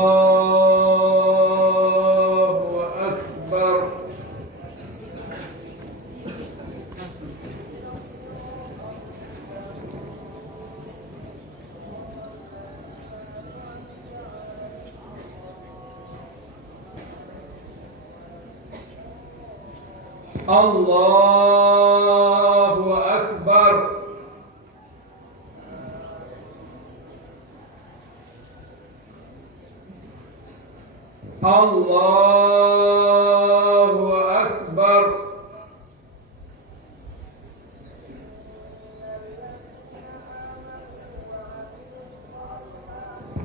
Allahu Akbar. Allahu Akbar. Allahu Akbar.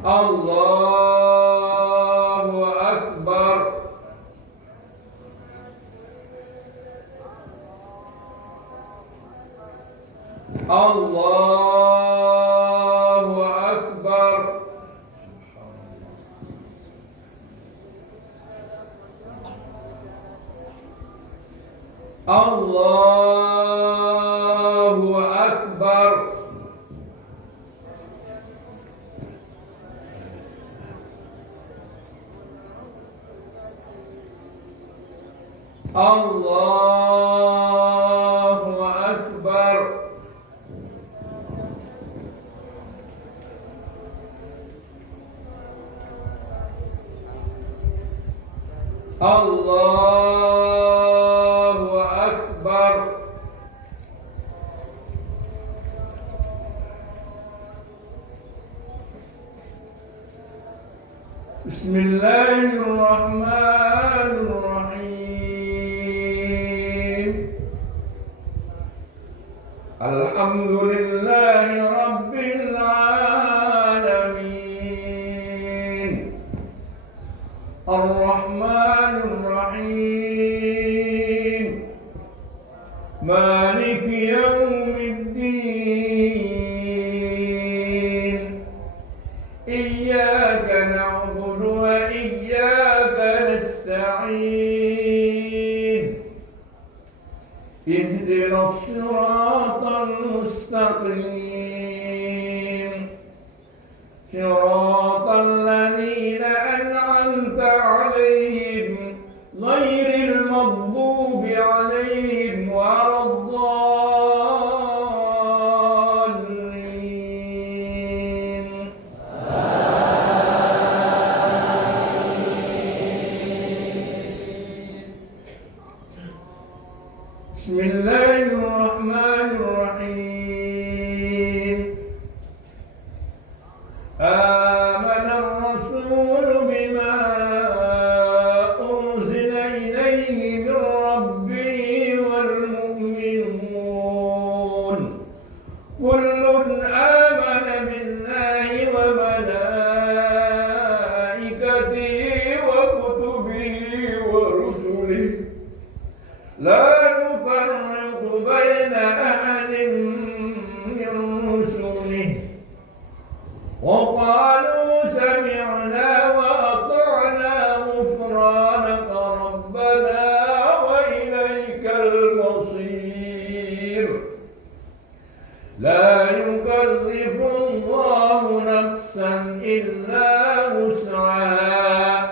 Allahu Akbar. Allahu Akbar. Allahu Akbar. Allahu Akbar. Bismillahirrahmanirrahim. Alhamdulillahi Rabbil alamin. Ar-Rahmanir-Rahim. Maliki yawmiddin. Iyyaka na'budu wa iyyaka nasta'in. Ihdinas siratal mustaqim. Siratal ladzina an'amta 'alaihim ghairil maghdubi 'alaihim waladdallin. Bismillahirrahmanirrahim. آمن الرسول بما أنزل إليه من ربه والمؤمنون كل آمن بالله وملائكته وكتبه ورسله لا نفرق بين أحد من رسله وقالوا سمعنا وأطعنا غفرانك ربنا وإليك المصير لا يكلف الله نفسا إلا وسعها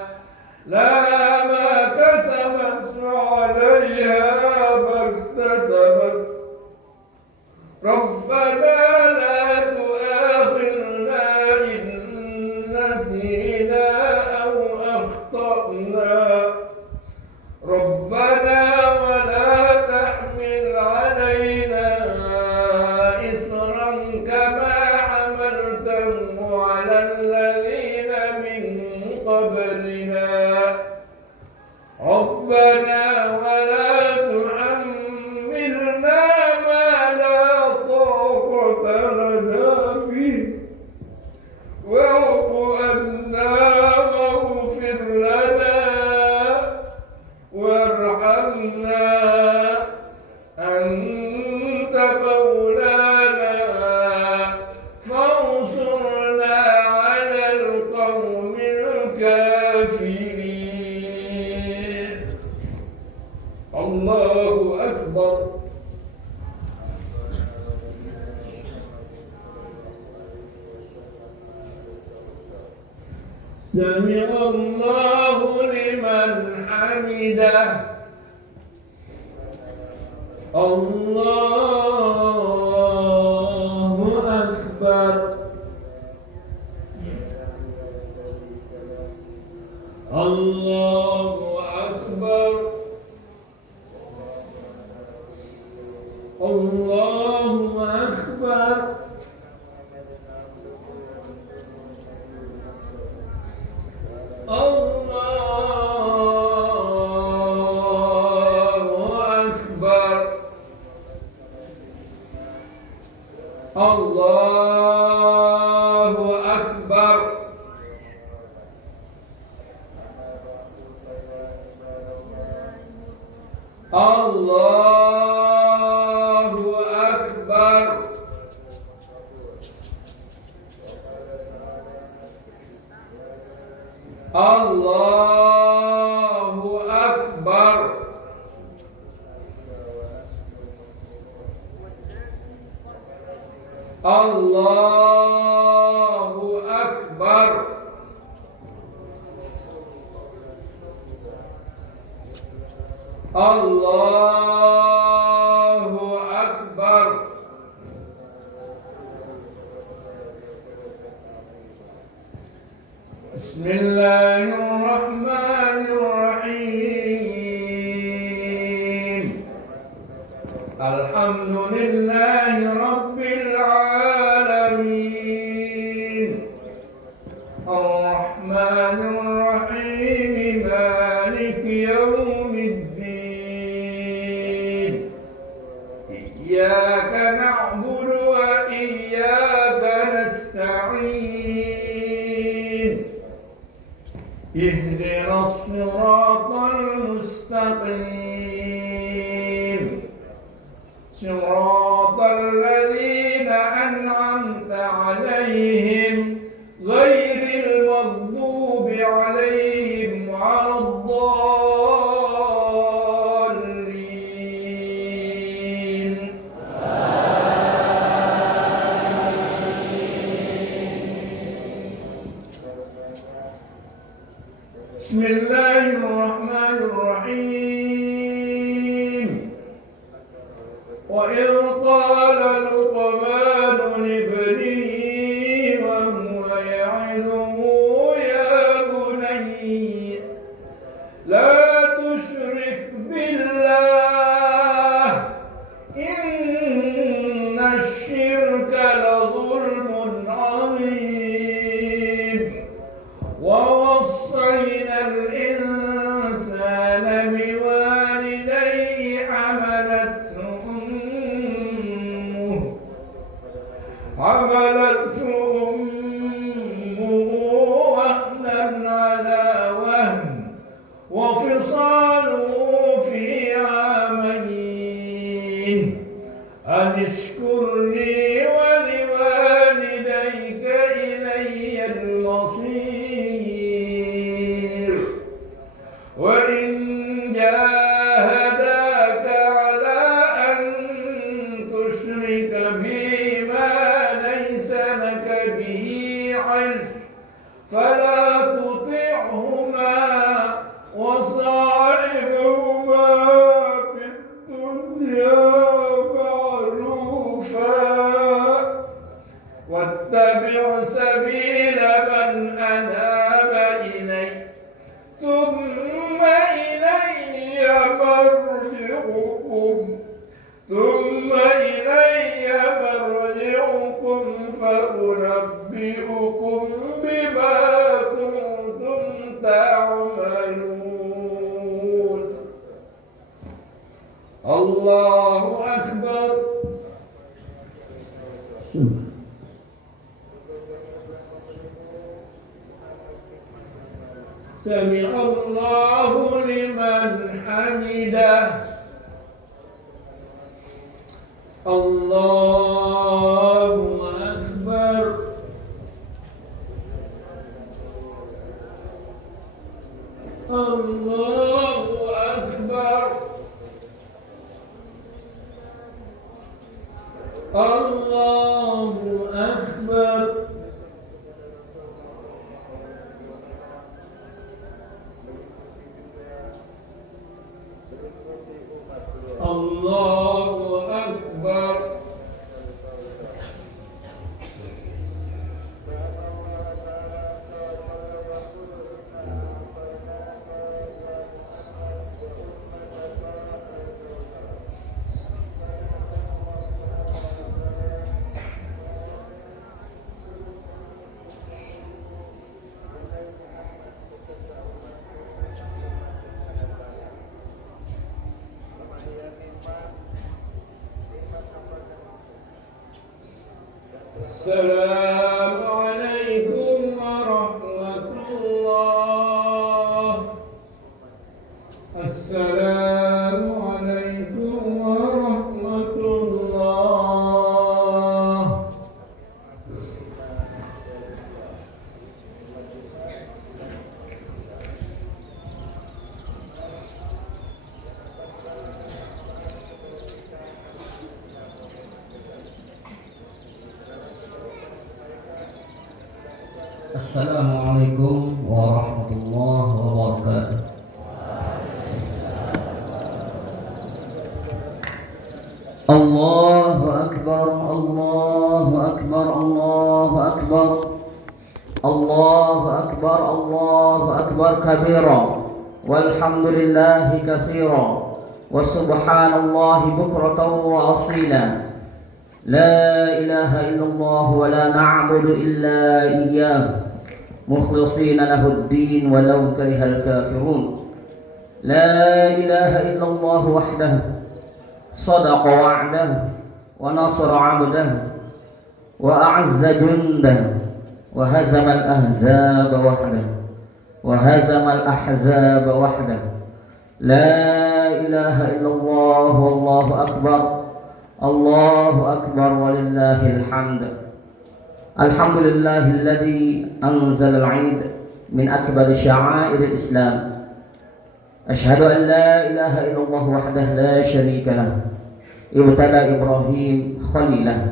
لها ما كسبت وعليها ما اكتسبت ربنا لا تؤاخذنا إن نسينا أو أخطأنا ربنا ولا تحمل علينا إصرا كما حملته على الذين من قبلنا ربنا ولا تحملنا ما لا طاقة لنا به واعف عنا واغفر لنا وارحمنا أنت مولانا فانصرنا على القوم الكافرين. الله أكبر. سمع الله لمن حمده الله أكبر الله أكبر الله أكبر الله أكبر الله أكبر الله أكبر الله أكبر الله أكبر بسم الله الرحمن الرحيم الحمد لله رب العالمين الرحمن الرحيم مالك يوم الدين إياك نعبد وإياك نستعين اهدنا الصراط المستقيم صراط الذين أنعمت عليهم غير المغضوب عليهم ولا الضالين بسم الله الرحمن الرحيم وإذ قال لقمان لابنه وهو يعظه يا بني لا تشرك بالله إن الشرك لظلم عظيم ووصينا الإنسان بوالديه حملته أمه وهنا على وهن وفصاله في عامين أن اشكر لي ولوالديك إلي المصير وإن جاهداك على أن تشرك بي فلا تطعهما وصاحبهما في الدنيا معروفا واتبع سبيل من أناب إلي ثم إلي مرجعكم فأنبئكم بما كنتم تعملون الله أكبر سمع الله لمن حمده الله أكبر الله أكبر الله أكبر السلام عليكم ورحمة الله. السلام عليكم ورحمة الله. Assalamualaikum warahmatullahi wabarakatuh. Allahu akbar, Allahu akbar, Allahu akbar. Allahu akbar, Allahu akbar kabira. Walhamdulillahi katsira. Wa subhanallahi bukratan wa asila. La ilaha illallah wa la na'budu illa iyyah mukhlishina lahud-din walau karihal kafirun. La ilaha illallah wahdahu sadaqa wa'dahu wa nasara 'abdahu wa a'azza jundahu wa hazama al-ahzaba wahdahu wa hazama al-ahzaba wahdahu. La ilaha illallah wallahu akbar. Allahu akbar walillahil hamd. Alhamdulillahilladzi anzala al-'id min akbar sya'airil Islam. Asyhadu an la ilaha illallah wahdahu la syarika lah. Ibtada Ibrahim khalilah.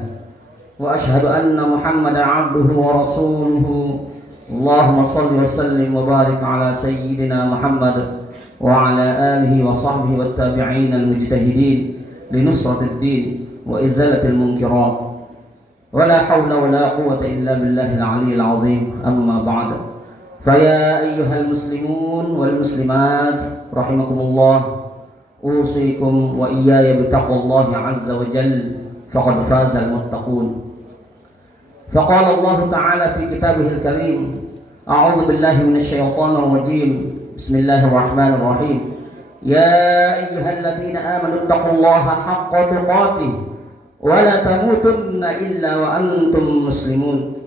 Wa asyhadu anna Muhammadan 'abduhu wa rasuluhu. Allahumma shalli wa sallim wa barik ala sayyidina Muhammad wa ala alihi wa sahbihi wat tabi'in al-mujtahidin linusratil din wa izalatil munkirat. Wala hawla wala quwwata illa billahil aliyyil azim. Amma ba'd. Faya ayyuhal muslimun wal muslimat rahimakumullah, usikum wa iyaya bitaqwallahi azza wa jalla faqad fazal muttaqun. Faqala Allah ta'ala fi kitabihil karim, a'udzu billahi minasy syaithanir rajim. Bismillahirrahmanirrahim. Ya ayyuhalladzina amanu taqullaha haqqa tuqatih wa la tamutunna illa wa antum muslimun.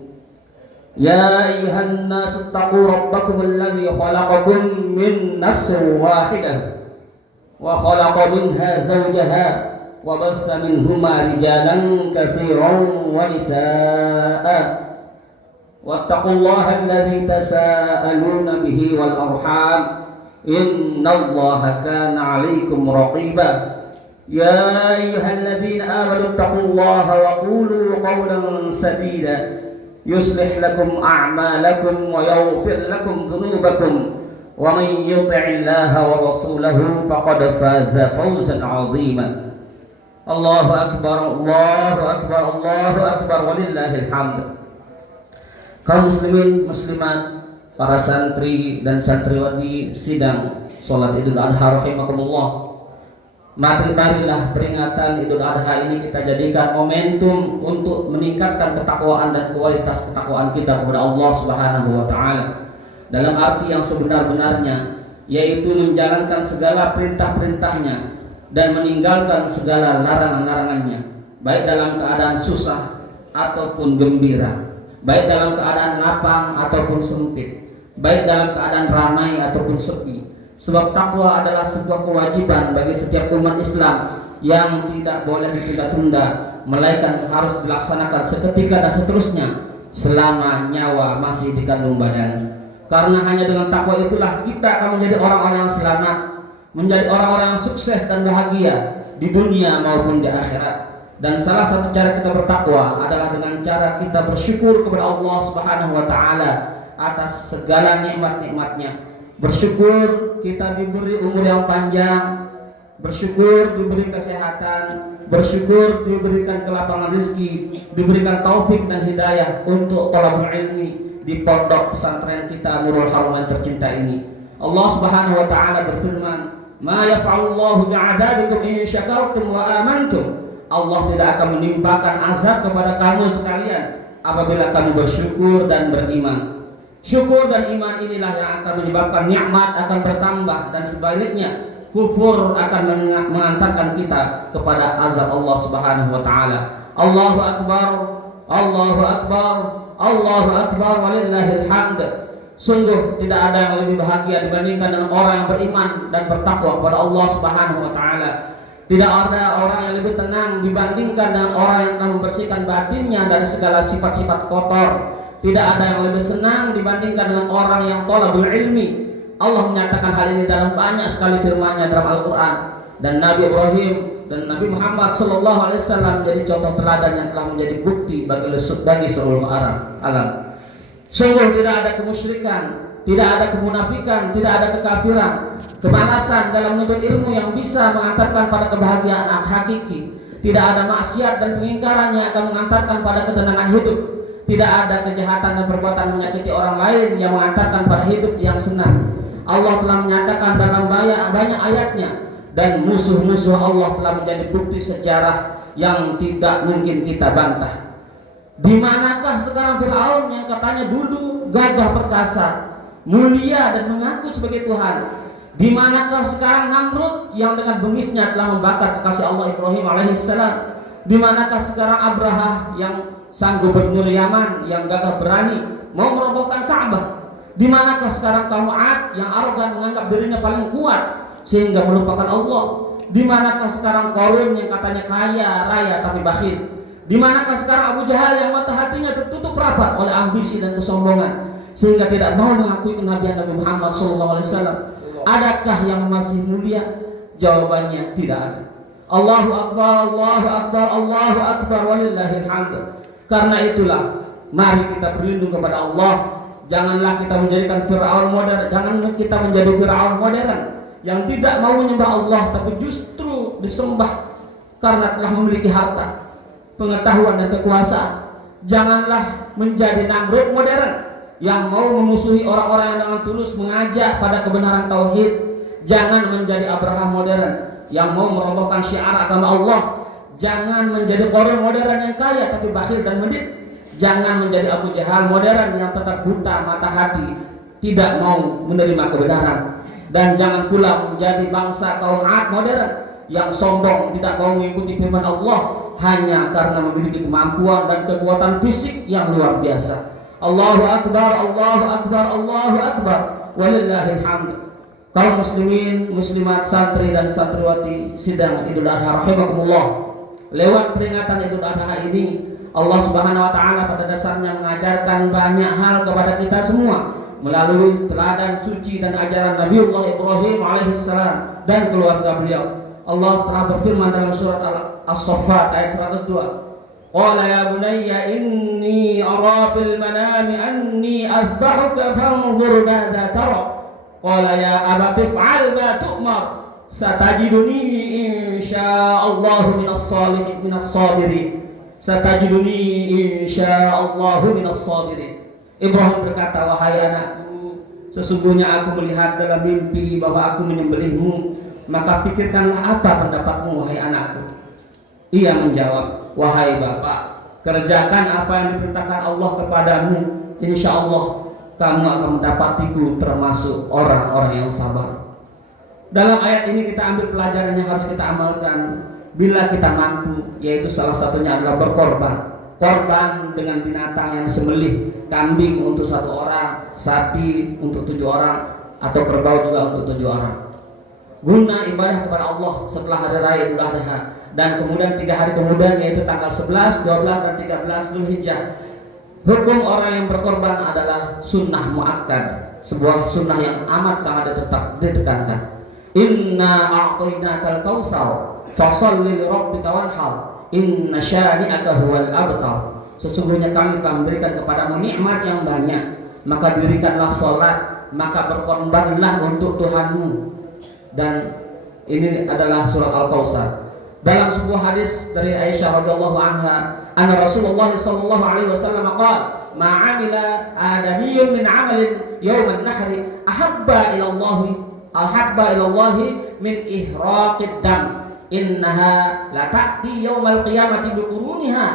Ya ayyuhan nasu taqu rabbakum alladzi khalaqakum min nafsin wahidah wa khalaqa minha zawjaha wa batha minhuma rijalan katsiran wa nisaa'a wattaqullaha alladzi tasaaluna bihi wal arham innallaha kana 'alaikum raqiba. Ya ayyuhalladzina amanu taqullaha wa qulu qawlan sadida yuslih lakum a'malakum wa yaghfir lakum dhunubakum wa man yuti'illaha wa rasulahu faqad faza fawzan 'azima. Allahu akbar, Allahu akbar, Allahu akbar walillahil hamd. Kaum muslimin muslimat, para santri dan santriwati sidang salat Idul Adha rahimakumullah. Marilah peringatan Idul Adha ini kita jadikan momentum untuk meningkatkan ketakwaan dan kualitas ketakwaan kita kepada Allah Subhanahu wa taala dalam arti yang sebenar-benarnya, yaitu menjalankan segala perintah-perintahnya dan meninggalkan segala larangan-larangannya, baik dalam keadaan susah ataupun gembira, baik dalam keadaan lapang ataupun sempit, baik dalam keadaan ramai ataupun sepi. Sebab takwa adalah sebuah kewajiban bagi setiap umat Islam yang tidak boleh ditunda-tunda, melainkan harus dilaksanakan seketika dan seterusnya selama nyawa masih di kandung badan. Karena hanya dengan takwa itulah kita akan menjadi orang-orang yang selamat, menjadi orang-orang yang sukses dan bahagia di dunia maupun di akhirat. Dan salah satu cara kita bertakwa adalah dengan cara kita bersyukur kepada Allah Subhanahu wa taala atas segala nikmat-nikmatnya. Bersyukur kita diberi umur yang panjang, bersyukur diberi kesehatan, bersyukur diberikan kelapangan rezeki, diberikan taufik dan hidayah untuk thalabul ilmi di pondok pesantren kita Nurul Haruman tercinta ini. Allah Subhanahu wa taala berfirman, "Ma yaf'alullahu bi'adabikum in syakartum wa amantum." Allah tidak akan menimpakan azab kepada kamu sekalian apabila kamu bersyukur dan beriman. Syukur dan iman inilah yang akan menyebabkan nikmat akan bertambah, dan sebaliknya kufur akan mengantarkan kita kepada azab Allah Subhanahu wa taala. Allahu akbar, Allahu Akbar, Allahu Akbar, walillahil hamd. Sungguh tidak ada yang lebih bahagia dibandingkan dengan orang yang beriman dan bertakwa kepada Allah Subhanahu wa taala. Tidak ada orang yang lebih tenang dibandingkan dengan orang yang telah membersihkan batinnya dari segala sifat-sifat kotor. Tidak ada yang lebih senang dibandingkan dengan orang yang thalabul ilmi. Allah menyatakan hal ini dalam banyak sekali firman-Nya dalam Al-Qur'an. Dan Nabi Ibrahim dan Nabi Muhammad sallallahu alaihi wasallam menjadi contoh teladan yang telah menjadi bukti bagi seluruh alam. Sungguh tidak ada kemusyrikan, tidak ada kemunafikan, tidak ada kekafiran, kemalasan dalam menuntut ilmu yang bisa mengantarkan pada kebahagiaan hakiki. Tidak ada maksiat dan pengingkaran yang akan mengantarkan pada ketenangan hidup. Tidak ada kejahatan dan perbuatan menyakiti orang lain yang mengantarkan pada hidup yang senang. Allah telah menyatakan dalam banyak ayatnya, dan musuh-musuh Allah telah menjadi bukti sejarah yang tidak mungkin kita bantah. Di manakah sekarang Fir'aun yang katanya dulu gagah perkasa, mulia dan mengaku sebagai Tuhan? Di manakah sekarang Namrud yang dengan bengisnya telah membakar kekasih Allah Ibrahim alaihissalam? Di manakah sekarang Abraha yang sanggup bernur Yaman, yang gagah berani mau merobohkan Ka'bah? Di manakah sekarang kaum Ad yang arogan menganggap dirinya paling kuat sehingga melupakan Allah? Di manakah sekarang Qarun yang katanya kaya raya tapi bakhil? Di manakah sekarang Abu Jahal yang mata hatinya tertutup rapat oleh ambisi dan kesombongan sehingga tidak mau mengakui kenabian Nabi Muhammad SAW? Adakah yang masih mulia? Jawabannya tidak ada. Allahu Akbar, Allahu Akbar, Allahu Akbar, walillahil hamd. Karena itulah mari kita berlindung kepada Allah. Janganlah kita menjadikan Fir'aun modern. Jangan kita menjadi Fir'aun modern yang tidak mau menyembah Allah tapi justru disembah karena telah memiliki harta, pengetahuan dan kekuasaan. Janganlah menjadi Namrud modern yang mau memusuhi orang-orang yang dengan tulus mengajak pada kebenaran tauhid. Jangan menjadi Abraham modern yang mau merobohkan syiar agama Allah. Jangan menjadi Qarun modern yang kaya tapi bakhil dan medit. Jangan menjadi Abu Jahal modern yang tetap buta mata hati, tidak mau menerima kebenaran. Dan jangan pula menjadi bangsa kaum Ad modern yang sombong, tidak mau mengikuti firman Allah hanya karena memiliki kemampuan dan kekuatan fisik yang luar biasa. Allahu Akbar, Allahu Akbar, Allahu Akbar, walillahil hamd. Kaum muslimin, muslimat, santri dan santriwati sidang Idul Adha rahimakumullah. Lewat peringatan Idul Adha ini, Allah Subhanahu wa taala pada dasarnya mengajarkan banyak hal kepada kita semua melalui teladan suci dan ajaran Nabiullah Ibrahim alaihissalam dan keluarga beliau. Allah telah berfirman dalam surat As-Saffat ayat 102. Qala ya bunayya inni ara fil manami anni azbahuka fanzur madza tara. Qala ya abati fa'al ma tu'mar satajiduni insyaallahu minas sabirin. Satajiduni insyaallahu minas sabirin. Ibrahim berkata, wahai anakku, sesungguhnya aku melihat dalam mimpi bahwa aku menyembelihmu, maka pikirkanlah apa pendapatmu wahai anakku. Ia menjawab, wahai bapak, kerjakan apa yang diperintahkan Allah kepadamu, insyaallah kamu akan mendapatiku termasuk orang-orang yang sabar. Dalam ayat ini kita ambil pelajaran yang harus kita amalkan bila kita mampu, yaitu salah satunya adalah berkorban. Korban dengan binatang yang sembelih, kambing untuk 1 orang, sapi untuk 7 orang, atau kerbau juga untuk 7 orang. Guna ibadah kepada Allah setelah hari raya Idul Adha, dan kemudian 3 hari kemudian yaitu tanggal 11, 12 dan 13 Zulhijjah. Hukum orang yang berkorban adalah sunnah muakkad, sebuah sunnah yang amat sangat ditekankan. Inna a'tainakal kautsar fasholli li rabbika wanhar inna syani'aka huwal abtar. Sesungguhnya kami telah memberikan kepadamu nikmat yang banyak, maka dirikanlah salat, maka berkorbanlah untuk Tuhanmu. Dan ini adalah surat Al-Kautsar. Dalam sebuah hadis dari Aisyah radhiyallahu anha, anna Rasulullah sallallahu alaihi wasallam qala ma 'amila adamiyyun min 'amalin yawm an-nahri ahabba ila Allah min ihraqid dam. Innaha la ta'ti yawmal qiyamati bi quruniha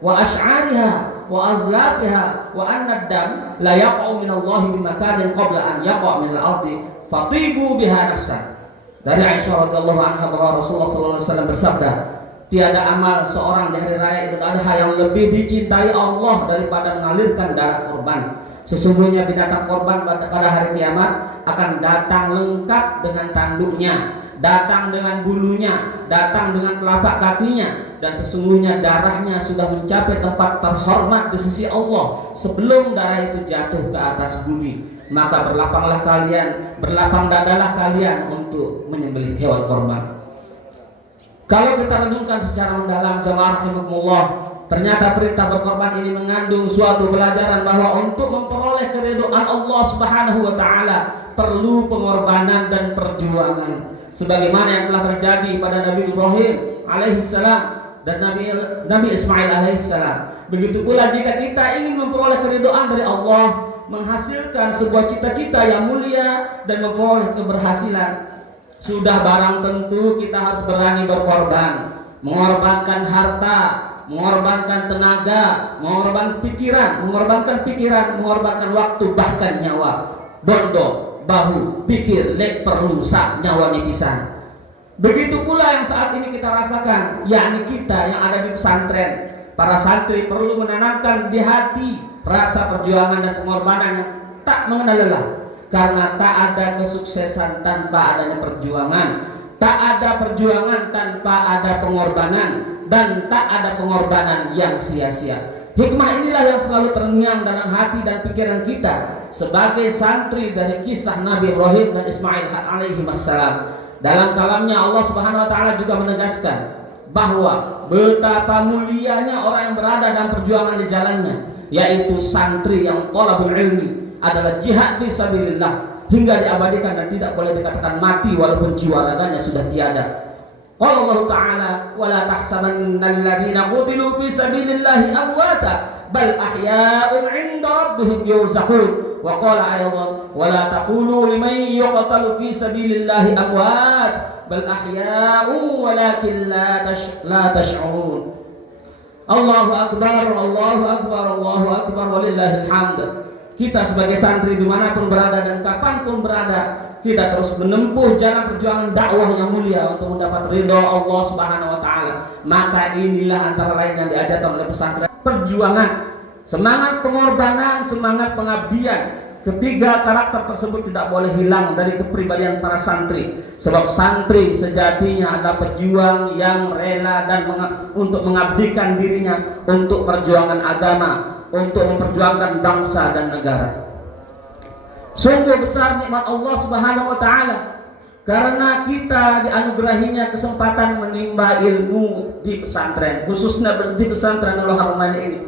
wa ash'ariha wa azlafiha wa anna ad-dam la yaqa'u min Allah bi makanin qabla an yaqa' min al-ardi fatibu biha nafsa. Dari Aisyah radhiyallahu anha bahwa Rasulullah sallallahu alaihi wasallam bersabda, Tiada amal seorang di hari raya Idul Adha yang lebih dicintai Allah daripada mengalirkan darah korban. Sesungguhnya binatang korban pada hari kiamat akan datang lengkap dengan tanduknya, datang dengan bulunya, datang dengan telapak kakinya, dan sesungguhnya darahnya sudah mencapai tempat terhormat di sisi Allah sebelum darah itu jatuh ke atas bumi. Maka berlapang dadalah kalian untuk menyembelih hewan korban. Kalau kita renungkan secara mendalam, jemaah rahimakumullah, ternyata perintah berkorban ini mengandung suatu pelajaran bahwa untuk memperoleh keridhaan Allah Subhanahu wa taala perlu pengorbanan dan perjuangan. Sebagaimana yang telah terjadi pada Nabi Ibrahim alaihissalam dan Nabi Ismail alaihissalam. Begitu pula jika kita ingin memperoleh keridhaan dari Allah, menghasilkan sebuah cita-cita yang mulia dan memperoleh keberhasilan, sudah barang tentu kita harus berani berkorban, mengorbankan harta, mengorbankan tenaga, mengorbankan pikiran, mengorbankan waktu, bahkan nyawa. Bondo, bahu, pikir, lek perlu sak nyawa pisan. Begitu pula yang saat ini kita rasakan, yakni kita yang ada di pesantren. Para santri perlu menanamkan di hati rasa perjuangan dan pengorbanan yang tak mengenal lelah. Karena tak ada kesuksesan tanpa adanya perjuangan, tak ada perjuangan tanpa ada pengorbanan, dan tak ada pengorbanan yang sia-sia. Hikmah inilah yang selalu terngiang dalam hati dan pikiran kita sebagai santri dari kisah Nabi Ibrahim dan Ismail alaihi wassalam. Dalam kalamnya Allah Subhanahu wa taala juga menegaskan bahwa betapa mulianya orang yang berada dalam perjuangan di jalannya, yaitu santri yang thalabul ilmi adalah jihad fisabilillah hingga diabadikan dan tidak boleh dikatakan mati walaupun jiwa raganya sudah tiada. Qala Allah Ta'ala wa la tahsabannal ladzina qutilu fi sabilillahi amwata bal ahya'un 'inda rabbihim yurzaqun. Wa qala aydan wa la taqulu liman yuqtalu fi sabilillahi amwat bal ahya'un walakin la tash'urun. Allahu akbar, Allahu akbar, Allahu akbar, walillahil hamd. Kita sebagai santri dimanapun berada dan kapanpun berada, kita terus menempuh jalan perjuangan dakwah yang mulia untuk mendapat ridho Allah Subhanahu wa taala. Maka inilah antara lain yang diajarkan oleh pesantren: perjuangan, semangat pengorbanan, semangat pengabdian. Ketiga karakter tersebut tidak boleh hilang dari kepribadian para santri. Sebab santri sejatinya adalah pejuang yang rela dan untuk mengabdikan dirinya untuk perjuangan agama, untuk memperjuangkan bangsa dan negara. Sungguh besar nikmat Allah Subhanahu wa taala karena kita dianugerahinya kesempatan menimba ilmu di pesantren, khususnya di pesantren Nurul Haramain ini.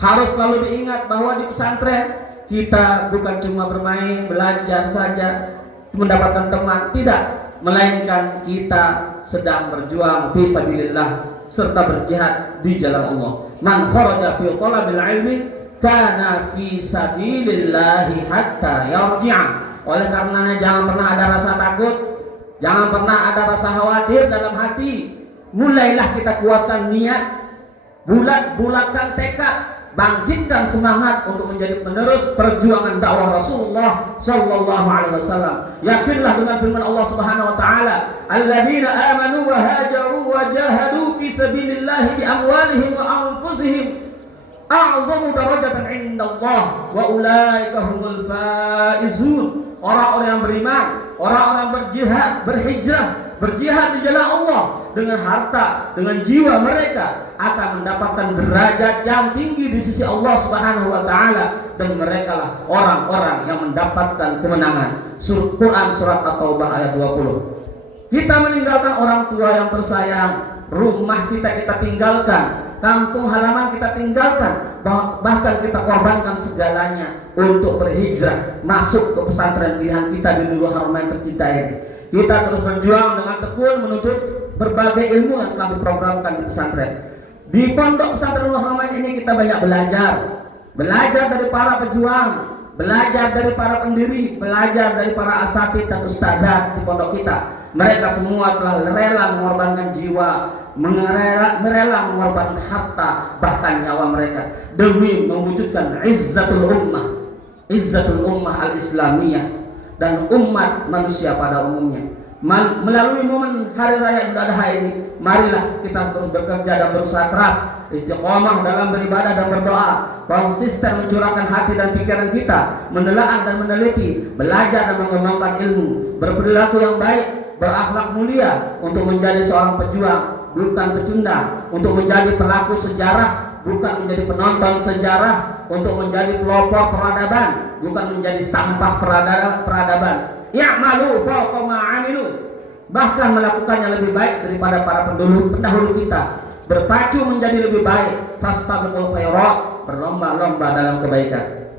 Harus selalu diingat bahwa di pesantren kita bukan cuma bermain, belajar saja, mendapatkan teman, tidak, melainkan kita sedang berjuang fi sabilillah serta berjihad di jalan Allah. Man kharaja fi talabil ilmi kana fi sabilillahi hatta yarji'a. Oleh karenanya jangan pernah ada rasa takut, jangan pernah ada rasa khawatir dalam hati. Mulailah kita kuatkan niat, bulatkan tekad, bangkitkan semangat untuk menjadi penerus perjuangan dakwah Rasulullah sallallahu alaihi wasallam. Yakinlah dengan firman Allah Subhanahu wa taala, "Alladzina amanu wa hajaru wa jahadu fi sabilillahi bi amwalihim wa anfusihim a'zamu darajatan 'indallah wa ulaika humul faizun." Orang-orang yang beriman, orang-orang berjihad, berjihad di jalan Allah dengan harta, dengan jiwa mereka akan mendapatkan derajat yang tinggi di sisi Allah Subhanahu wa taala, dan merekalah orang-orang yang mendapatkan kemenangan. Quran surat At-Taubah ayat 20. Kita meninggalkan orang tua yang tersayang, rumah kita tinggalkan, kampung halaman kita tinggalkan, bahkan kita korbankan segalanya untuk berhijrah masuk ke pesantren pilihan kita di Nurul Haramain tercinta ini. Kita terus berjuang dengan tekun menuntut berbagai ilmu yang telah diprogramkan di pesantren. Di pondok pesantren Nurul Haramain ini kita banyak belajar dari para pejuang, belajar dari para pendiri, belajar dari para asatidz dan ustadzah di pondok kita. Mereka semua telah rela mengorbankan jiwa, rela mengorbankan harta, bahkan nyawa mereka demi mewujudkan izzatul ummah al-islamiyah dan umat manusia pada umumnya. Melalui momen hari raya Idul Adha ini, marilah kita terus bekerja dan berusaha keras, istiqomah dalam beribadah dan berdoa, konsisten mencurahkan hati dan pikiran kita, menelaah dan meneliti, belajar dan mengembangkan ilmu, berperilaku yang baik, berakhlak mulia untuk menjadi seorang pejuang, bukan pecundang, untuk menjadi pelaku sejarah, bukan menjadi penonton sejarah, untuk menjadi pelopor peradaban, bukan menjadi sampah peradaban. Ya'malu fawqa ma 'amilu, bahkan melakukannya lebih baik daripada para pendahulu kita, berpacu menjadi lebih baik, fastabiqul khairat, berlomba-lomba dalam kebaikan.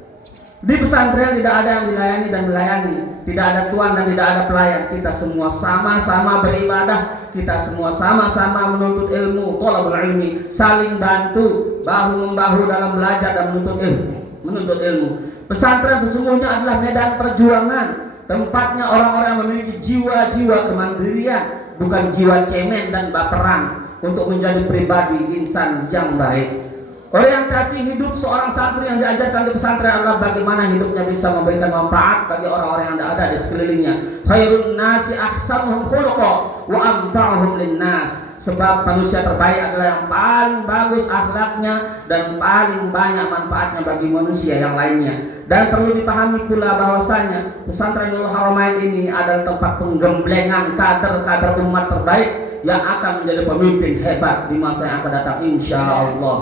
Di pesantren tidak ada yang dilayani dan melayani, tidak ada tuan dan tidak ada pelayan. Kita semua sama-sama beribadah, kita semua sama-sama menuntut ilmu, thalabul ilmi, saling bantu, bahu-membahu dalam belajar dan menuntut ilmu. Pesantren sesungguhnya adalah medan perjuangan, tempatnya orang-orang yang memiliki jiwa-jiwa kemandirian, bukan jiwa cemen dan baperan, untuk menjadi pribadi insan yang baik. Orientasi hidup seorang santri yang diajarkan di pesantren adalah bagaimana hidupnya bisa memberikan manfaat bagi orang-orang yang ada di sekelilingnya. Khairun nasi ahsanuhum khuluqa wa anfa'uhum linnas. Sebab manusia terbaik adalah yang paling bagus akhlaknya dan paling banyak manfaatnya bagi manusia yang lainnya. Dan perlu dipahami pula bahwasanya pesantren Nurul Haramain ini adalah tempat penggemblengan kader-kader umat terbaik yang akan menjadi pemimpin hebat di masa yang akan datang, insyaallah.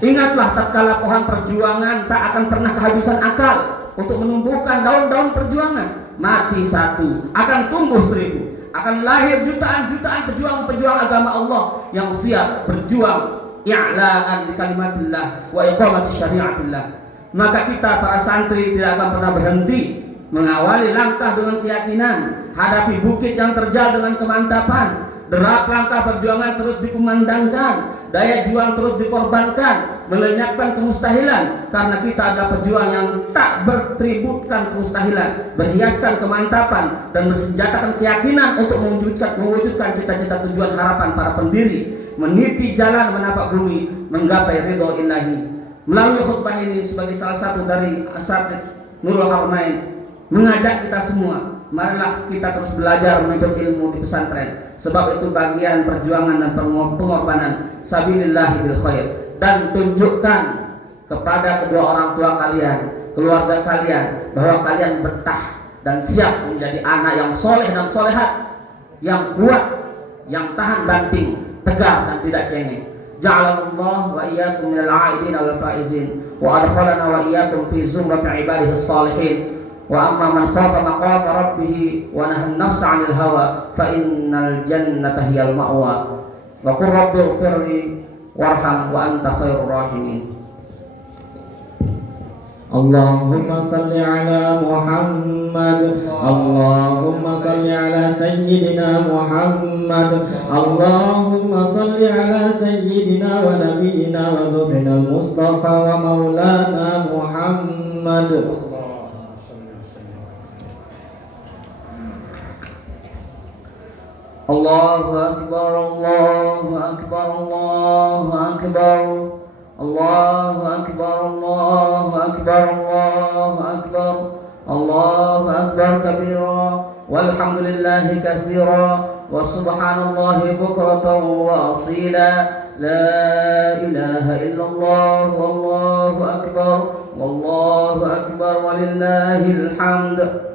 Ingatlah, tatkala pohon perjuangan tak akan pernah kehabisan akal untuk menumbuhkan daun-daun perjuangan. Mati satu, akan tumbuh 1000. Akan lahir jutaan-jutaan pejuang-pejuang agama Allah yang siap berjuang i'la'an li kalimatillah wa iqamati syariatillah. Maka kita para santri tidak akan pernah berhenti mengawali langkah dengan keyakinan, hadapi bukit yang terjal dengan kemantapan. Derap langkah perjuangan terus dikumandangkan, daya juang terus dikorbankan, melenyapkan kemustahilan, karena kita adalah pejuang yang tak bertributkan kemustahilan, berhiaskan kemantapan dan bersenjatakan keyakinan untuk mewujudkan cita-cita tujuan harapan para pendiri, meniti jalan menapak bumi, menggapai ridho ilahi. Melalui khutbah ini sebagai salah satu dari asatidz Nurul Haramain mengajak kita semua, marilah kita terus belajar menuntut ilmu di pesantren. Sebab itu bagian perjuangan dan pengorbanan sabilillahi bil khair. Dan tunjukkan kepada kedua orang tua kalian, keluarga kalian, bahwa kalian betah dan siap menjadi anak yang soleh dan solehat, yang kuat, yang tahan banting, tegar dan tidak cengeng. Ja'alallahu wa iyyakum minal 'aidin wal faizin wa adkhalana wa iyyakum fi zumrati ibadihi shalihin. Wa amma man khafa maqama rabbih wa nahaa an-nafsa 'anil hawa fa innal jannata hiyal ma'wa. Wa qur rabbighfirli warham wa anta khairur rahimin. Allahumma salli ala Muhammad, Allahumma salli ala sayyidina Muhammad, Allahumma salli ala sayyidina wa nabiyyina wa dhukrina al-Mustafa wa maulana Muhammad. Allahu akbar, Allahu akbar, Allahu akbar. Allahu akbar, Allahu akbar, Allahu akbar. Allahu akbar kabira walhamdulillahi katsira wa subhanallahi bukratan wa asila. La ilaha illallah wallahu akbar, wallahu akbar walillahil hamd.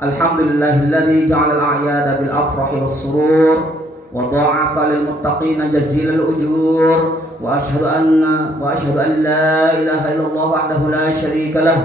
Alhamdulillahilladzi ja'ala al-a'yada bil afrahi was surur wa dha'afa lil muttaqina jazilal ujur wa ashhadu an la ilaha illallah wahdahu la syarika lah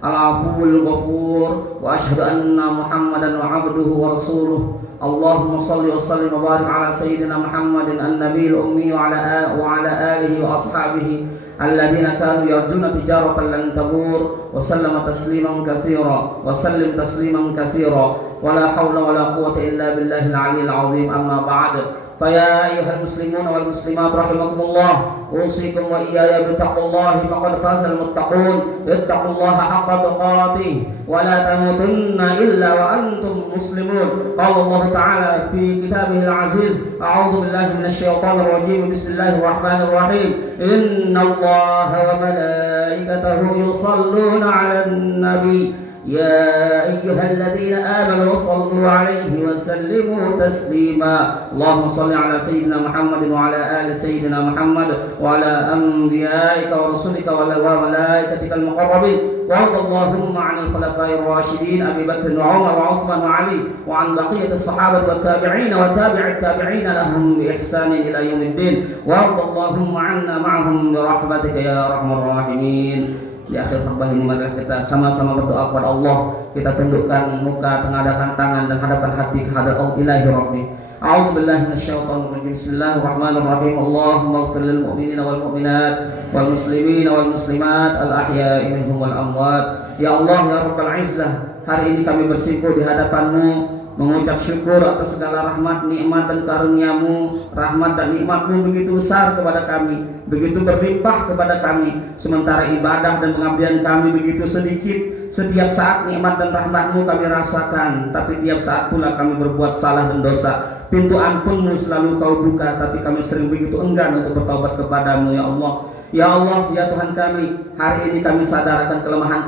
al-'afuwwul ghafur wa ashhadu anna Muhammadan wa 'abduhu wa rasuluh. Allahumma shalli wa sallim wa barik ala sayyidina Muhammadin an-nabiyil ummi wa ala alihi wa ashabihi alladzina kanu yarjuna tijaratan lan tabur wa sallama tasliman katsira wa sallim tasliman katsira wa la haula wa la quwwata illa billahil 'aliyyil 'azim. Amma ba'd. Faya ayyuhal muslimun wal muslimat rahimakumullah, usikum wa iyaya bittaqullahi faqad fazal muttaqun. Ittaqullaha haqqa tuqatih wa la tamutunna illa wa antum muslimun. Qala Allah ta'ala fi kitabihil aziz, a'udzu billahi minasy syaithanir rajim. Bismillahirrahmanirrahim. Innallaha wa malaikatahu yusholluna 'alan nabi يا أيها الذين آمنوا صلوا عليه وسلموا تسليما اللهم صل على سيدنا محمد وعلى آل سيدنا محمد وعلى أنبيائك ورسلك وملائكتك المقربين وارض اللهم عن الخلفاء الراشدين أبي بكر وعمر وعثمان وعلي وعن بقية الصحابة والتابعين وتابع التابعين لهم بإحسان إلى يوم الدين وارض اللهم عنا معهم برحمتك يا أرحم الراحمين. Di akhir khutbah ini marilah kita sama-sama berdoa kepada Allah. Kita tundukkan muka, tengadahkan tangan dan hadapkan hati kehadrat Allah Ilahi Rabbi. A'udzu billahi minasyaitonir rajim. Bismillahirrahmanirrahim. Allahumma ighfir lil mu'minina wal mu'minat wal muslimina wal muslimat al ahya'i minhum wal amwat. Ya Allah ya Rabbal Izzah, hari ini kami bersimpuh di hadapan-Mu mengucap syukur atas segala rahmat, nikmat dan karunia-Mu. Rahmat dan nikmat-Mu begitu besar kepada kami, begitu berlimpah kepada kami, sementara ibadah dan pengabdian kami begitu sedikit. Setiap saat nikmat dan rahmat-Mu kami rasakan, tapi tiap saat pula kami berbuat salah dan dosa. Pintu ampun-Mu selalu Kau buka, tapi kami sering begitu enggan untuk bertaubat kepadamu ya Allah. Ya Allah, ya Tuhan kami, hari ini kami sadar akan kelemahan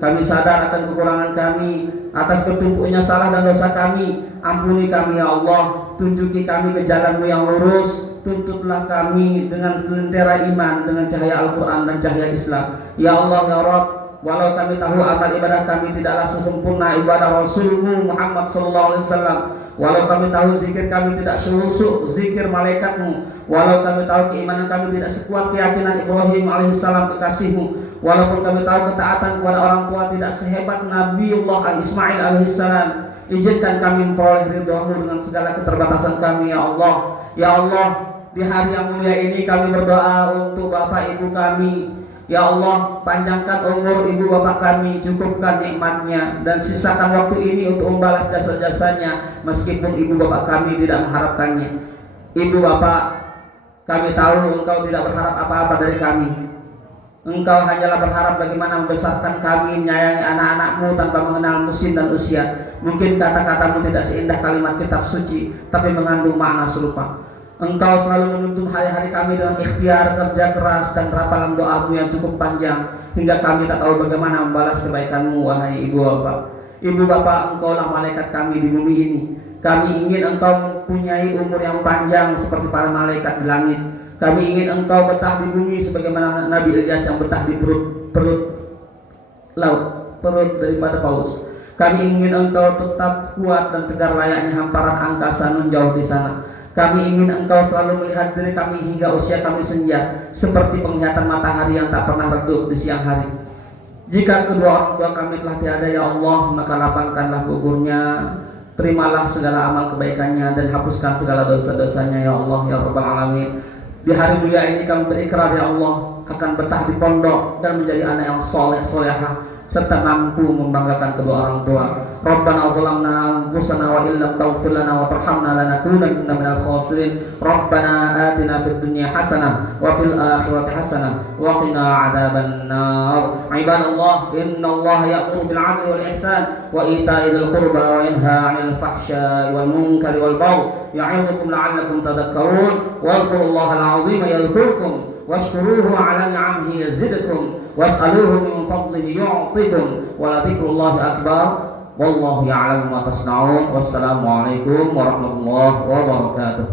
kami sadar akan kekurangan kami, atas ketumpuknya salah dan dosa kami. Ampuni kami ya Allah, tunjuki kami ke jalan-Mu yang lurus, tuntutlah kami dengan lentera iman, dengan cahaya Al-Quran dan cahaya Islam. Ya Allah ya Rabb, walau kami tahu amal ibadah kami tidaklah sesempurna ibadah Rasul-Mu Muhammad SAW, walau kami tahu zikir kami tidak selusuk zikir malaikat-Mu, walau kami tahu keimanan kami tidak sekuat keyakinan Ibrahim alaihissalam kekasih-Mu, walaupun kami tahu ketaatan kepada orang tua tidak sehebat Nabiullah Ismail alaihissalam, izinkan kami memperoleh ridha-Mu dengan segala keterbatasan kami ya Allah. Ya Allah, di hari yang mulia ini kami berdoa untuk bapak ibu kami. Ya Allah, panjangkan umur ibu bapak kami, cukupkan nikmatnya, dan sisakan waktu ini untuk membalas jasa-jasanya meskipun ibu bapak kami tidak mengharapkannya. Ibu bapak, kami tahu Engkau tidak berharap apa-apa dari kami. Engkau hanyalah berharap bagaimana membesarkan kami, menyayangi anak-anak-Mu tanpa mengenal musim dan usia. Mungkin kata-kata-Mu tidak seindah kalimat kitab suci, tapi mengandung makna serupa. Engkau selalu menuntun hari-hari kami dengan ikhtiar, kerja keras, dan rapalan doa-Mu yang cukup panjang, hingga kami tak tahu bagaimana membalas kebaikan-Mu, wahai ibu bapak. Ibu bapak, Engkaulah malaikat kami di bumi ini. Kami ingin Engkau mempunyai umur yang panjang seperti para malaikat di langit. Kami ingin Engkau betah di bumi sebagaimana Nabi Ilyas yang betah di perut laut, perut daripada paus. Kami ingin Engkau tetap kuat dan tegar layaknya hamparan angkasa nun jauh di sana. Kami ingin Engkau selalu melihat diri kami hingga usia kami senja, seperti penglihatan matahari yang tak pernah redup di siang hari. Jika kedua orang tua kami telah tiada ya Allah, maka lapangkanlah kuburnya, terimalah segala amal kebaikannya, dan hapuskan segala dosa-dosanya ya Allah ya Rabbal Alamin. Di hari mulia ini kami berikrar ya Allah akan betah di pondok dan menjadi anak yang soleh solehah, serta mampu membanggakan kedua orang tua. Rabbana zalamna anfusana wa illam taghfir lana wa tarhamna lanakunanna minal khasirin. Rabbana atina fid dunya hasanah wa fil akhirati hasanah wa qina adzaban nar. Ibadallah, innallaha ya'muru bil 'adli wal ihsan wa ita'i dzil qurba wa yanha 'anil fahsya'i wal munkari wal baghi ya'idukum la'allakum tadhakkarun. Wadhkurullaha al-'azima yadhkurkum washkuruhu 'ala ni'amihi yazidkum was'aluhu min fadlihi yu'tikum wa dzikrullahi akbar wallahu ya'lamu ma tasna'un. Wassalamu alaikum warahmatullahi wabarakatuh.